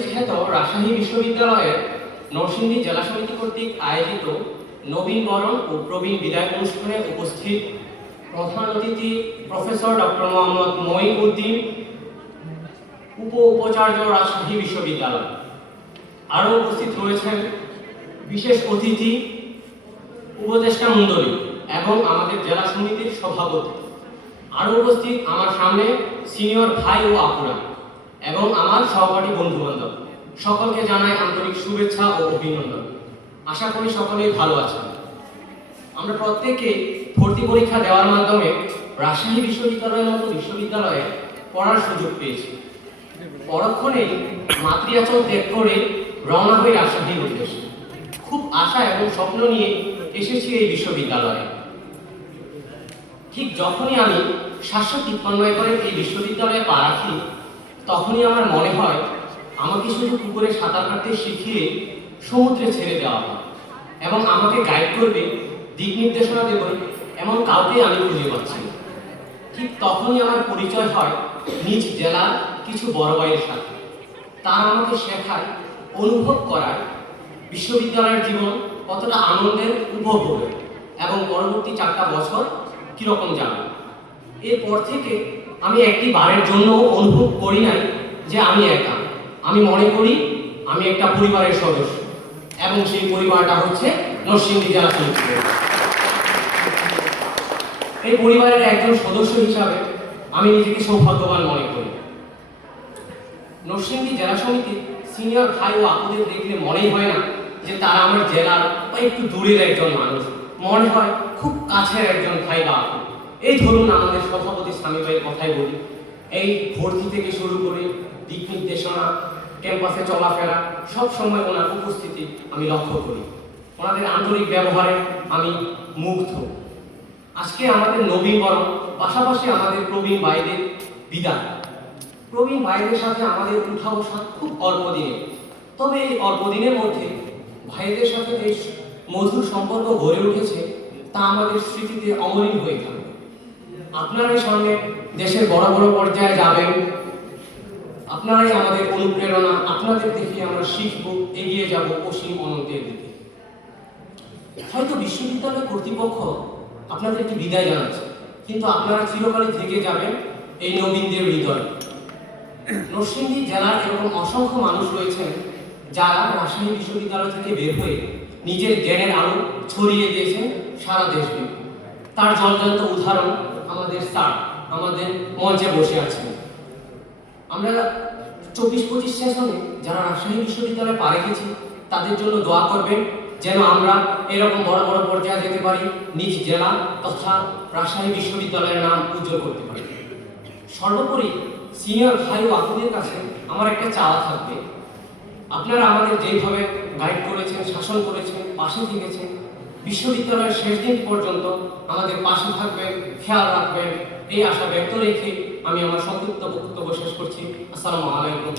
খ্যাত রাজশাহী বিশ্ববিদ্যালয়ের নরসিংদী জেলা সমিতি কর্তৃক আয়োজিত নবীন বরণ ও প্রবীণ বিদায় অনুষ্ঠানে উপস্থিত প্রধান অতিথি প্রফেসর ডক্টর মোহাম্মদ মঈন উদ্দিন উপ উপাচার্য রাজশাহী বিশ্ববিদ্যালয়। আরও উপস্থিত রয়েছেন বিশেষ অতিথি উপদেষ্টা মণ্ডলী এবং আমাদের জেলা সমিতির সভাপতি। আরও উপস্থিত আমার সামনে সিনিয়র ভাই ও আপুরা। এবং আমার সহপাঠী বন্ধু বান্ধব সকলকে জানাই আন্তরিক শুভেচ্ছা ও অভিনন্দন। আশা করি সকলেই ভালো আছেন। আমরা প্রত্যেকে ভর্তি পরীক্ষা দেওয়ার মাধ্যমে রাজশাহী বিশ্ববিদ্যালয়ের মতো বিশ্ববিদ্যালয়ে পড়ার সুযোগ পেয়েছি। পরক্ষণেই মাতৃয়াচল ত্যাগ করে রওনা হয়ে রাজশাহীর উদ্দেশ্যে। খুব আশা এবং স্বপ্ন নিয়ে এসেছি এই বিশ্ববিদ্যালয়ে। ঠিক যখনই আমি সাতশো তিপ্পান্ন একরের এই বিশ্ববিদ্যালয়ে পা রাখি তখনই আমার মনে হয় আমাকে শুধু পুকুরে সাঁতার কাটতে শিখিয়ে সমুদ্রে ছেড়ে দেওয়া হয় এবং আমাকে গাইড করবে, দিক নির্দেশনা দেবে এমন কাউকে আমি খুঁজে পাচ্ছি ঠিক তখনই আমার পরিচয় হয় নিজ জেলার কিছু বড় ভাইয়ের সাথে। তারা আমাকে শেখায়, অনুভব করায়, বিশ্ববিদ্যালয়ের জীবন কতটা আনন্দের উপভোগ এবং পরবর্তী চারটা বছর কীরকম যাবে। এরপর থেকে আমি একটি বারের জন্য অনুভব করি নাই যে আমি একা। আমি মনে করি আমি একটা পরিবারের সদস্য এবং সেই পরিবারটা হচ্ছে নরসিংদী জেলা সমিতি এই পরিবারের একজন সদস্য হিসাবে আমি নিজেকে সৌভাগ্যবান মনে করি। নরসিংদী জেলা সমিতির সিনিয়র ভাই ও আপুদের দেখলে মনেই হয় না যে তারা আমার জেলার বা একটু দূরের একজন মানুষ। মনে হয় খুব কাছের একজন ভাই বা আপু। এই ধরুন আমাদের সভাপতি স্বামী ভাইয়ের কথাই বলি। এই ভর্তি থেকে শুরু করে দিক নির্দেশনা ক্যাম্পাসে চলাফেরা, সব সময় ওনার উপস্থিতি আমি লক্ষ্য করি। ওনাদের আন্তরিক ব্যবহারে আমি মুগ্ধ। আজকে আমাদের নবীনবরণ, পাশাপাশি আমাদের প্রবীণ ভাইদের বিদায়। প্রবীণ ভাইদের সাথে আমাদের উঠা বসা খুব অল্প দিনে। তবে এই অল্প দিনের মধ্যে ভাইদের সাথে যে মধুর সম্পর্ক গড়ে উঠেছে, তা আমাদের স্মৃতিতে অমলিন হয়ে থাকবে আপনারাই সঙ্গে দেশের বড় বড় পর্যায়ে যাবেন। আপনারাই আমাদের অনুপ্রেরণা। আপনাদের দেখে আমরা শিখব, এগিয়ে যাব অসীম অনন্তের দিকে। হয়তো বিশ্ববিদ্যালয় কর্তৃপক্ষ আপনাদেরকে বিদায় জানাচ্ছে, কিন্তু আপনারা চিরকালই থেকে যাবেন এই নবীনদের হৃদয়ে। নরসিংদী জেলার এরকম অসংখ্য মানুষ রয়েছেন যারা রাজশাহী বিশ্ববিদ্যালয় থেকে বের হয়ে নিজের জ্ঞানের আলো ছড়িয়ে দিয়েছেন সারা দেশব্যাপী। তার জলজান্ত উদাহরণ আমাদের স্যার, আমাদের মঞ্চে বসে আছেন। আমরা চব্বিশ পঁচিশ সেশনে যারা রাজশাহী বিশ্ববিদ্যালয়ে পা রেখেছি, তাদের জন্য দোয়া করবেন যেন আমরা এরকম বড় বড় পর্যায়ে যেতে পারি, নিজ জেলা তথা রাজশাহী বিশ্ববিদ্যালয়ের নাম উজ্জ্বল করতে পারি। সর্বোপরি সিনিয়র ভাই ও আপুদের কাছে আমার একটা চাওয়া থাকবে। আপনারা আমাদের যেইভাবে গাইড করেছেন, শাসন করেছেন, পাশে থেকেছেন বিশ্ববিদ্যালয়ের শেষ দিন পর্যন্ত আমাদের পাশে থাকবেন, খেয়াল রাখবেন, এই আশা ব্যক্ত রেখে আমি আমার সংক্ষিপ্ত বক্তব্য শেষ করছি। আসসালামু আলাইকুম।